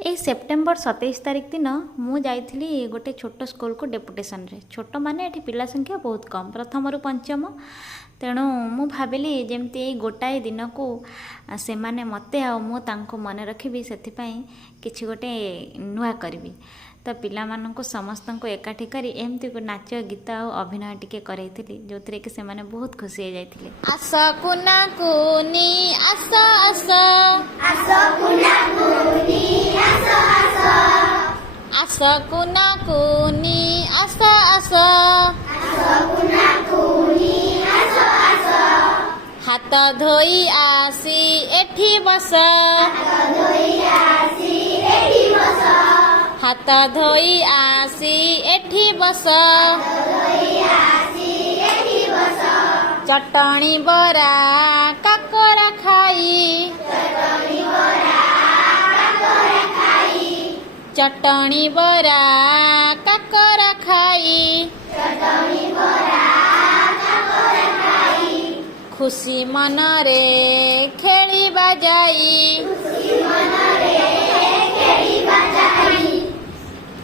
ए September 27 तारिख दिन मु जाइली गोटे छोट स्कूल को डेपुटेशन रे। छोट माने एठी पिला संख्या बहुत कम, प्रथम रु पंचम। तेणु मु भाविली जमती गोटाए दिन को से माने मते आ मु तांको मन रखिबी, सेथिपाई किछि गोटे नुआ करबी। तो पिला माननको समस्त को एकाठी करी एमती को नाच गीत और अभिनय टिके करैथिली, जोथरे कि से माने बहुत खुशी हो जाइथिले। आशा कुना कुनी आशा आशा आशा कुना कुनी आशा आशा आशा कुना कुनी आशा आशा आशा कुना कुनी आशा आशा हाथ धोई आसी एठी बस हाथ धोई आसी एठी बस हाथ धोई आसी एठी बस धोई आसी एठी बस चटणी बरा काकरा खाई चटणी बरा काकरा खाई चटणी बरा काकरा खाई चटणी बरा काकरा खाई खुशी मनरे खेलिबा जाई खुशी मनरे खेलिबा जाई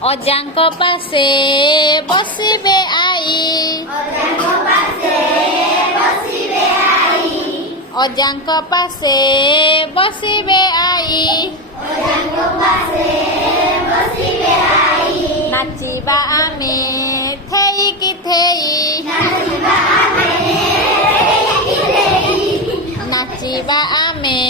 अजाଙ୍କ पासे बसिबे आई अजाଙ୍କ पासे बसिबे आई अजाଙ୍କ पासे बसिबे आई अजाଙ୍କ पासे बसिबे आई नाचिबा आमे थेई थेई नाचिबा आमे नाचिबा आमे